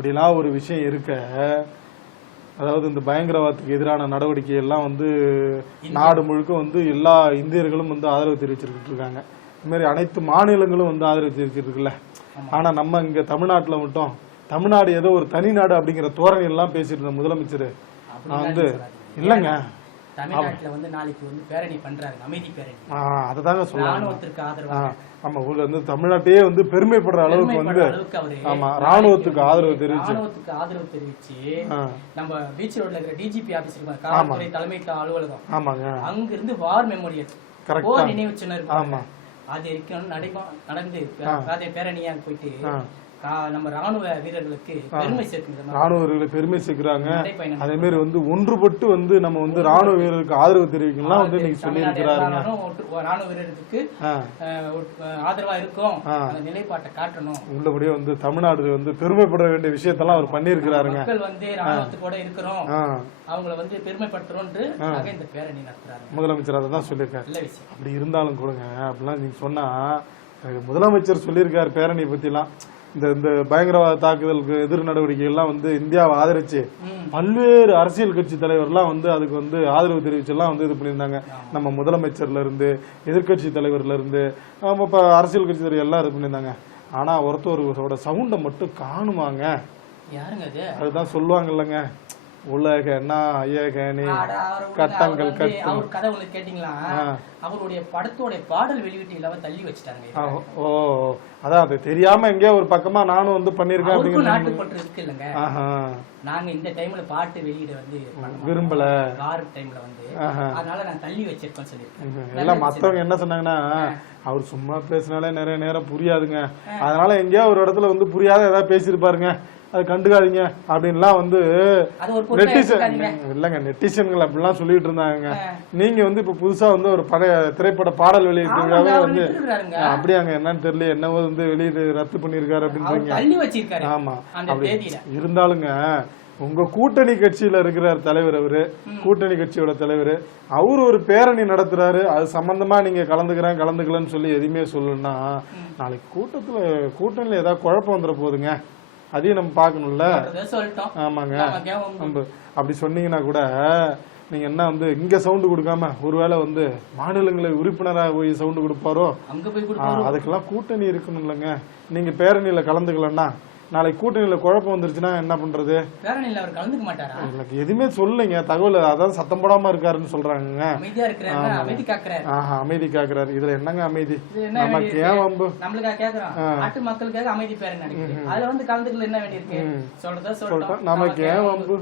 இப்படிலாம் ஒரு விஷயம் இருக்க, அதாவது இந்த பயங்கரவாதத்துக்கு எதிரான நடவடிக்கை எல்லாம் வந்து நாடு முழுக்க வந்து எல்லா இந்தியர்களும் வந்து ஆதரவு தெரிவிச்சிருக்கிட்டு இருக்காங்க. இது மாதிரி அனைத்து மாநிலங்களும் வந்து ஆதரவு தெரிவிச்சிருக்குல்ல. ஆனா நம்ம இங்க தமிழ்நாட்டுல மட்டும் தமிழ்நாடு ஏதோ ஒரு தனி நாடு அப்படிங்கிற தோரணை எல்லாம் பேசிட்டு இருந்த முதலமைச்சர் நான் வந்து இல்லைங்க, தமிழ்நாட்டுல வந்து நாளைக்கு வந்து பேரணி பண்றாங்க, அமைதி பேரணி. அததாங்க சொல்லுவாங்க. ராணுவத்திற்கு ஆதரவு. ஆமா, ஊர்ல வந்து தமிழ்நாட்டையே வந்து பெருமைப்படுற அளவுக்கு வந்து ஆமா ராணுவத்துக்கு ஆதரவு தெரிவிச்சு நம்ம பீச் ரோட்ல இருக்கிற டிஜிபி ஆபீஸ் இருக்காங்க, காவல்துறை தலைமை அலுவலகம். ஆமாங்க, அங்க இருந்து வார் மெமோரியல் போர் நினைவு சின்னம். ஆமா, அது வரைக்கும் நடந்து பேரணியா போயிட்டு நம்ம ராணுவ வீரர்களுக்கு பெருமை சேர்க்கிறாங்க. ராணுவ வீரர்களுக்கு பெருமை சேர்க்கிறாங்க. அதே மாதிரி வந்து ஒன்றுபட்டு வந்து நம்ம வந்து ராணுவ வீரருக்கு ஆதரவு தெரிவிக்கலாம் வந்து நீங்க சொல்லி இருக்கிறாங்க. ராணுவ வீரருக்கு ஆதரவா இருக்கும் அந்த நிலைப்பாட்டை காட்டணும். உள்ளபடியே வந்து தமிழ்நாடு வந்து பெருமைப்பட வேண்டிய விஷயத்தெல்லாம் அவர் பண்ணியிருக்கிறாருங்க. மக்கள் வந்து ராணுவத்தோட இருக்கிறோம், அவங்களை வந்து பெருமைப்படுத்துறோம்ன்று இந்த பேரணி நடத்துறாரு. முதலமைச்சர் அதை தான் சொல்லியிருக்காரு. அப்படி இருந்தாலும் கொடுங்க அப்படிலாம் நீங்க சொன்னா, முதலமைச்சர் சொல்லியிருக்காரு பேரணி பத்தி எல்லாம், இந்த பயங்கரவாத தாக்குதலுக்கு எதிர் நடவடிக்கைகள்லாம் வந்து இந்தியாவை ஆதரிச்சு பல்வேறு அரசியல் கட்சி தலைவர்லாம் வந்து அதுக்கு வந்து ஆதரவு தெரிவிச்செல்லாம் வந்து இது பண்ணியிருந்தாங்க. நம்ம முதலமைச்சர்ல இருந்து எதிர்கட்சி தலைவர்ல இருந்து இப்ப அரசியல் கட்சி தலைவர் எல்லாம் இது பண்ணியிருந்தாங்க. ஆனா ஒருத்தரோட சவுண்டை மட்டும் காணுமாங்க. அதுதான் சொல்லுவாங்க இல்லைங்க, உலக ஐயகனே கட்டங்கள் கட்டு. அவர் கதை உங்களுக்கு கேட்டீங்களா? அவருடைய படத்தோட பாடல் வெளியீட்டு இல்லாம தள்ளி வச்சுட்டாங்க. ஓ, அதான் அது தெரியாம எங்கேயோ ஒரு பக்கமா நானும் வந்து பண்ணிருக்கேன். நாட்டுப்பற்று இருக்கு இல்லங்க, நாங்க இந்த டைம்ல பாட்டு வெளியிட வந்து விரும்பல, கார் டைம்ல வந்து, அதனால நான் தள்ளி வச்சிருக்கேன்னு சொல்லிருக்கேன். எல்லாம் மத்தவங்க என்ன சொன்னாங்கன்னா, அவர் சும்மா பேசினாலே நிறைய நேரம் புரியாதுங்க, அதனால எங்கேயோ ஒரு இடத்துல வந்து புரியாத ஏதாவது பேசிருப்பாருங்க, அது கண்டுக்காதீங்க அப்படின்லாம் வந்து நெட்டிசன்கள் அப்படிலாம் சொல்லிட்டு இருந்தாங்க. நீங்க வந்து இப்ப புதுசா வந்து ஒரு திரைப்பட பாடல் வெளியிட்டு வந்து அப்படியாங்க என்னன்னு தெரியல, என்னவோ வந்து வெளியிட்டு ரத்து பண்ணிருக்காரு அப்படின்னு. ஆமா, இருந்தாலுங்க உங்க கூட்டணி கட்சியில இருக்கிற தலைவர், அவரு கூட்டணி கட்சியோட தலைவர், அவரு ஒரு பேரணி நடத்துறாரு, அது சம்பந்தமா நீங்க கலந்துக்கலன்னு சொல்லி எதுவுமே சொல்லணும்னா நாளைக்கு கூட்டணியில ஏதாவது குழப்பம் வந்துட போகுதுங்க, அதையும் நம்ம பாக்கணும்ல. ஆமாங்க, நம்ம அப்படி சொன்னீங்கன்னா கூட நீங்க என்ன வந்து இங்க சவுண்ட் கொடுக்காம ஒருவேளை வந்து மாநிலங்களை உறுப்பினராக போய் சவுண்ட் கொடுப்பாரோ, அதுக்கெல்லாம் கூட்டணி இருக்கணும் இல்லைங்க. நீங்க பேரணியில கலந்துக்கலன்னா நாளைக்கு கூட்டணியில குழப்பம் வந்துருச்சுன்னா என்ன பண்றது? பேரணியில அவர் கலந்துக்க மாட்டாரா? எனக்கு எதுவுமே சொல்லுங்க, தகவல் அதான் சத்தம் போடாம இருக்காருன்னு சொல்றாங்க. அமைதி காக்குறாரு. இதுல என்னங்க அமைதி? நமக்கு ஏன் வம்பு? நம்மளுக்காக கேக்குறோம், நாட்டு மக்களுக்காக அமைதி பேரணி நடக்குது, அதுல வந்து கலந்துக்கல என்ன வேண்டியிருக்கு? சொல்றதா சொல்றோம், நமக்கு ஏன் வம்பு?